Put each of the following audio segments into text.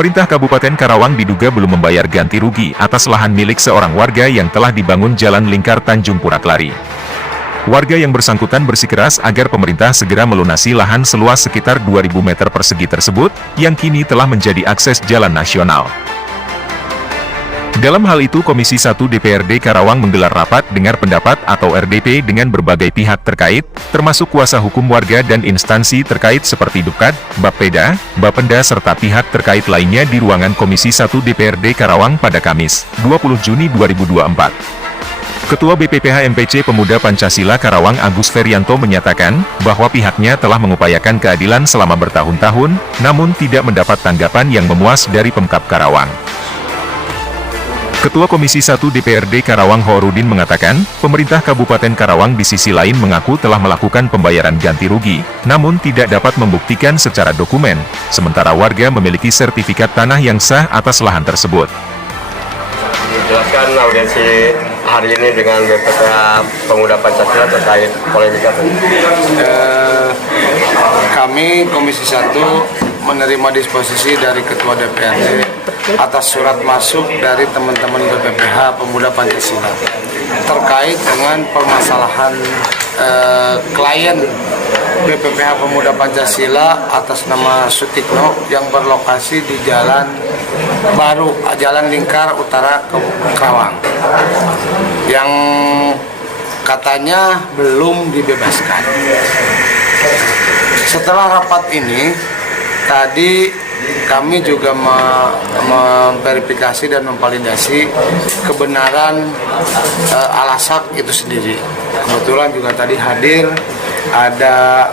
Pemerintah Kabupaten Karawang diduga belum membayar ganti rugi atas lahan milik seorang warga yang telah dibangun Jalan Lingkar Tanjung Puraklari. Warga yang bersangkutan bersikeras agar pemerintah segera melunasi lahan seluas sekitar 2.000 meter persegi tersebut, yang kini telah menjadi akses jalan nasional. Dalam hal itu Komisi 1 DPRD Karawang menggelar rapat dengar pendapat atau RDP dengan berbagai pihak terkait, termasuk kuasa hukum warga dan instansi terkait seperti Dukcad, Bapeda, Bapenda serta pihak terkait lainnya di ruangan Komisi 1 DPRD Karawang pada Kamis, 20 Juni 2024. Ketua BPPH MPC Pemuda Pancasila Karawang Agus Ferianto menyatakan bahwa pihaknya telah mengupayakan keadilan selama bertahun-tahun, namun tidak mendapat tanggapan yang memuas dari Pemkab Karawang. Ketua Komisi 1 DPRD Karawang Horudin mengatakan, pemerintah Kabupaten Karawang di sisi lain mengaku telah melakukan pembayaran ganti rugi, namun tidak dapat membuktikan secara dokumen, sementara warga memiliki sertifikat tanah yang sah atas lahan tersebut. Jelaskan audiensi hari ini dengan BPPH Pemuda Pancasila terkait polemik itu. Kami Komisi 1 menerima disposisi dari Ketua DPRD atas surat masuk dari teman-teman BPPH Pemuda Pancasila terkait dengan permasalahan klien BPPH Pemuda Pancasila atas nama Sutikno yang berlokasi di Jalan Baru, Jalan Lingkar Utara Karawang, yang katanya belum dibebaskan. Setelah rapat ini, tadi kami juga memverifikasi dan memvalidasi kebenaran alasak itu sendiri. Kebetulan juga tadi hadir ada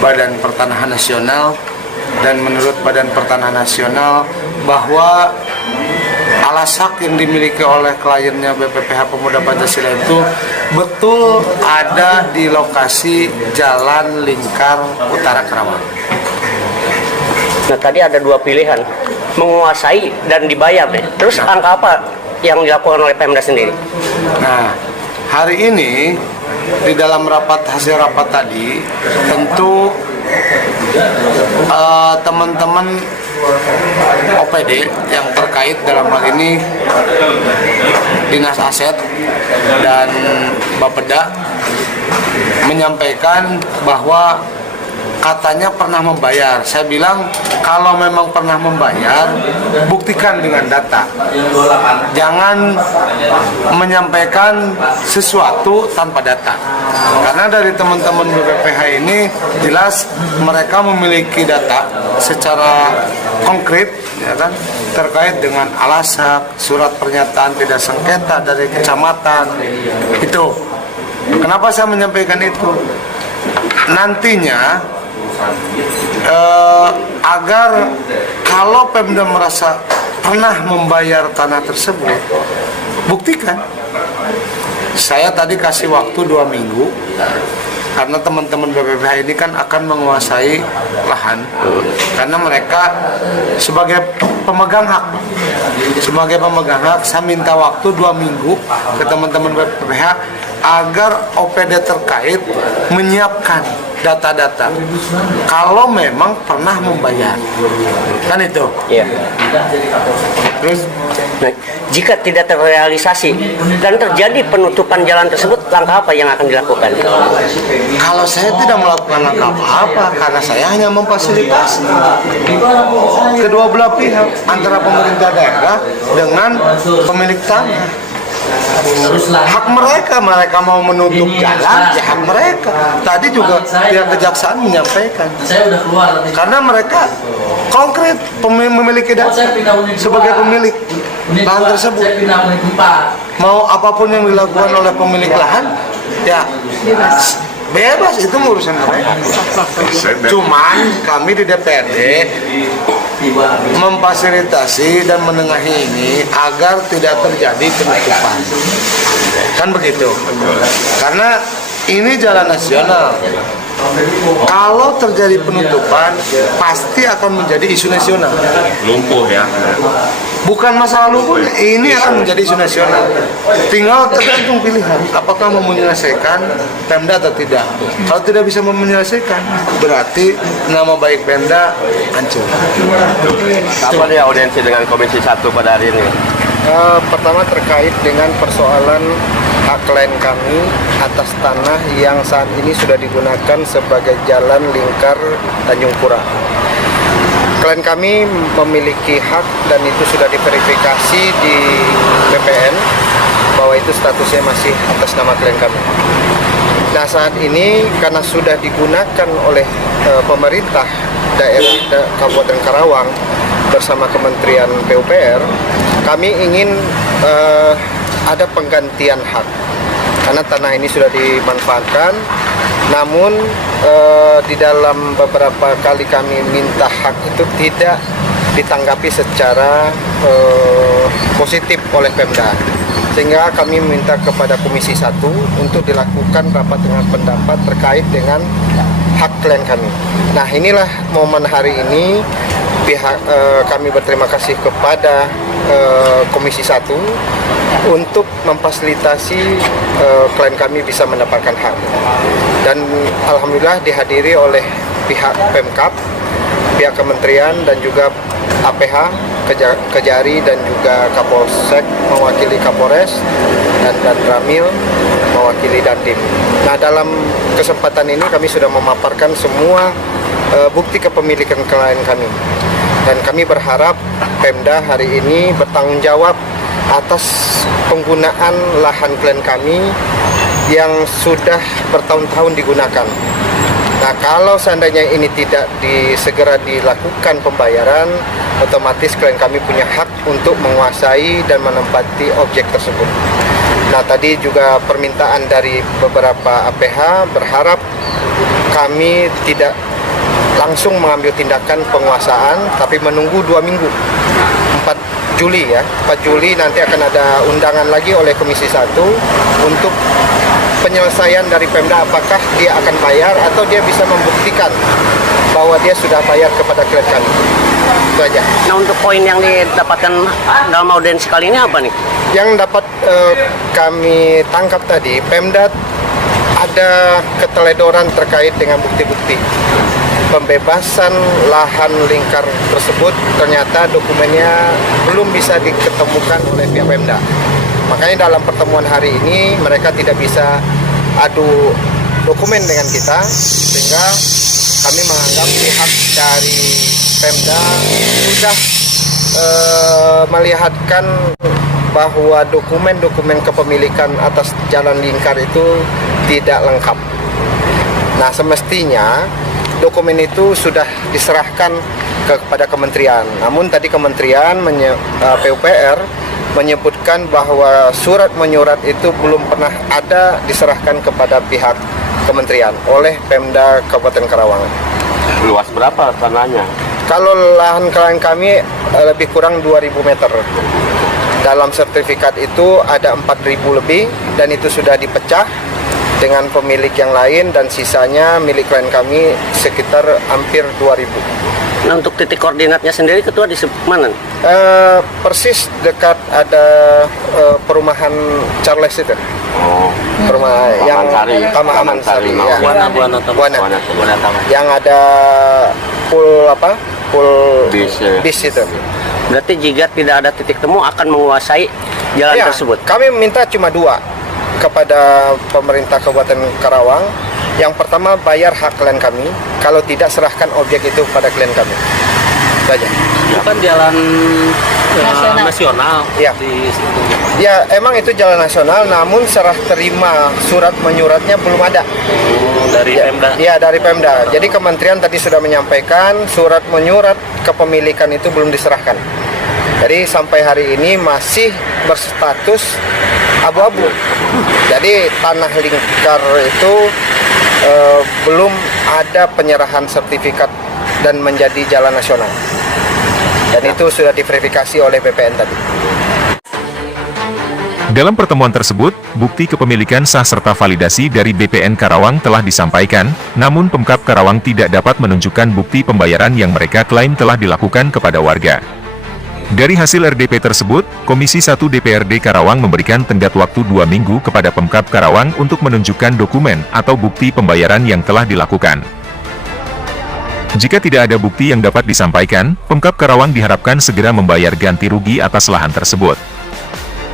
Badan Pertanahan Nasional, dan menurut Badan Pertanahan Nasional bahwa alasak yang dimiliki oleh kliennya BPPH Pemuda Pancasila itu betul ada di lokasi Jalan Lingkar Utara Karawang. Nah, tadi ada dua pilihan, menguasai dan dibayar. Terus angka apa yang dilakukan oleh Pemda sendiri? Nah, hari ini di dalam hasil rapat tadi, tentu teman-teman OPD yang terkait dalam hal ini Dinas Aset dan Bapeda menyampaikan bahwa katanya pernah membayar. Saya bilang kalau memang pernah membayar, buktikan dengan data. Jangan menyampaikan sesuatu tanpa data. Karena dari teman-teman BPPH ini jelas mereka memiliki data secara konkret, ya kan, terkait dengan alasak, surat pernyataan tidak sengketa dari kecamatan. Itu. Kenapa saya menyampaikan itu? Nantinya agar kalau Pemda merasa pernah membayar tanah tersebut, buktikan. Saya tadi kasih waktu 2 minggu karena teman-teman BPPH ini kan akan menguasai lahan, karena mereka sebagai pemegang hak saya minta waktu 2 minggu ke teman-teman BPPH agar OPD terkait menyiapkan data-data kalau memang pernah membayar, kan itu. Iya. Terus Nah, jika tidak terrealisasi dan terjadi penutupan jalan tersebut, langkah apa yang akan dilakukan? kalau saya tidak melakukan langkah apa-apa, karena saya hanya memfasilitasi kedua belah pihak antara pemerintah daerah dengan pemilik tanah. Hak mereka mau menutup jalan, ya hak mereka. Tadi juga pihak kejaksaan menyampaikan, karena mereka konkret memiliki data sebagai pemilik lahan tersebut. Mau apapun yang dilakukan oleh pemilik lahan, ya bebas, itu urusan mereka. Cuman kami di DPRD memfasilitasi dan menengahi ini agar tidak terjadi penutupan, kan begitu. Karena ini jalan nasional. Kalau terjadi penutupan, pasti akan menjadi isu nasional. Lumpuh ya. Bukan masalah lumpuhnya, ini akan menjadi isu nasional. Tinggal tergantung pilihan, apakah mau menyelesaikan Pemda atau tidak. Kalau tidak bisa menyelesaikan, berarti nama baik Pemda hancur. Apa nih audiensi dengan Komisi 1 pada hari ini? Pertama terkait dengan persoalan hak klien kami atas tanah yang saat ini sudah digunakan sebagai jalan lingkar Tanjung Pura. Klien kami memiliki hak dan itu sudah diverifikasi di BPN bahwa itu statusnya masih atas nama klien kami. Nah saat ini karena sudah digunakan oleh pemerintah daerah Kabupaten Karawang bersama Kementerian PUPR, kami ingin ada penggantian hak karena tanah ini sudah dimanfaatkan. Namun di dalam beberapa kali kami minta hak itu tidak ditanggapi secara positif oleh Pemda, sehingga kami minta kepada Komisi 1 untuk dilakukan rapat dengan pendapat terkait dengan hak klien kami. Nah inilah momen hari ini kami berterima kasih kepada Komisi 1 untuk memfasilitasi klien kami bisa mendapatkan hak. Dan alhamdulillah dihadiri oleh pihak Pemkab, pihak kementerian dan juga APH, Kejari dan juga Kapolsek mewakili Kapolres dan Ramil mewakili Dandim. Nah dalam kesempatan ini kami sudah memaparkan semua bukti kepemilikan klien kami. Dan kami berharap Pemda hari ini bertanggung jawab atas penggunaan lahan klien kami yang sudah bertahun-tahun digunakan. Nah, kalau seandainya ini tidak segera dilakukan pembayaran, otomatis klien kami punya hak untuk menguasai dan menempati objek tersebut. Nah, tadi juga permintaan dari beberapa APH berharap kami tidak langsung mengambil tindakan penguasaan, tapi menunggu 2 minggu. 4 Juli ya, 4 Juli nanti akan ada undangan lagi oleh Komisi 1 untuk penyelesaian dari Pemda apakah dia akan bayar atau dia bisa membuktikan bahwa dia sudah bayar kepada klien kami. Itu aja. Nah untuk poin yang didapatkan dalam audiensi kali ini apa nih? Yang dapat kami tangkap tadi, Pemda ada keteledoran terkait dengan bukti-bukti. Pembebasan lahan lingkar tersebut ternyata dokumennya belum bisa diketemukan oleh pihak Pemda. Makanya dalam pertemuan hari ini mereka tidak bisa adu dokumen dengan kita, sehingga kami menganggap pihak dari Pemda sudah melihatkan bahwa dokumen-dokumen kepemilikan atas jalan lingkar itu tidak lengkap. Nah semestinya dokumen itu sudah diserahkan kepada kementerian. Namun tadi kementerian PUPR menyebutkan bahwa surat menyurat itu belum pernah ada diserahkan kepada pihak kementerian oleh Pemda Kabupaten Karawang. Luas berapa tanahnya? Kalau lahan klien kami lebih kurang 2.000 meter. Dalam sertifikat itu ada 4.000 lebih dan itu sudah dipecah dengan pemilik yang lain dan sisanya milik klien kami sekitar hampir 2.000. Nah untuk titik koordinatnya sendiri ketua di mana? Persis dekat ada perumahan Charles itu. Oh, Perumahan yang Taman Sari. Ya. Buana. Taman. Yang ada pool bis itu. Berarti jika tidak ada titik temu akan menguasai jalan Ya, tersebut. kami minta cuma 2 kepada pemerintah Kabupaten Karawang. Yang pertama, bayar hak klien kami. Kalau tidak, serahkan objek itu pada klien kami. Itu aja. Itu kan jalan nasional Ya. di situ. Ya, emang itu jalan nasional, namun serah terima surat menyuratnya belum ada. Dari Pemda. Ya, dari Pemda. Jadi kementerian tadi sudah menyampaikan surat menyurat kepemilikan itu belum diserahkan. Jadi sampai hari ini masih berstatus abu-abu. Jadi tanah lingkar itu belum ada penyerahan sertifikat dan menjadi jalan nasional. Dan itu sudah diverifikasi oleh BPN tadi. Dalam pertemuan tersebut, bukti kepemilikan sah serta validasi dari BPN Karawang telah disampaikan, namun Pemkab Karawang tidak dapat menunjukkan bukti pembayaran yang mereka klaim telah dilakukan kepada warga. Dari hasil RDP tersebut, Komisi 1 DPRD Karawang memberikan tenggat waktu 2 minggu kepada Pemkab Karawang untuk menunjukkan dokumen atau bukti pembayaran yang telah dilakukan. Jika tidak ada bukti yang dapat disampaikan, Pemkab Karawang diharapkan segera membayar ganti rugi atas lahan tersebut.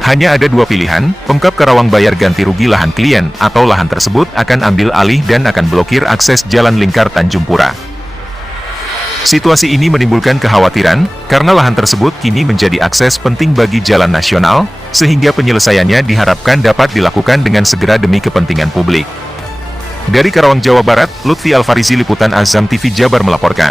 Hanya ada 2 pilihan, Pemkab Karawang bayar ganti rugi lahan klien, atau lahan tersebut akan ambil alih dan akan blokir akses Jalan Lingkar Tanjung Pura. Situasi ini menimbulkan kekhawatiran, karena lahan tersebut kini menjadi akses penting bagi jalan nasional, sehingga penyelesaiannya diharapkan dapat dilakukan dengan segera demi kepentingan publik. Dari Karawang, Jawa Barat, Lutfi Alfarizi, Liputan Azam TV Jabar melaporkan.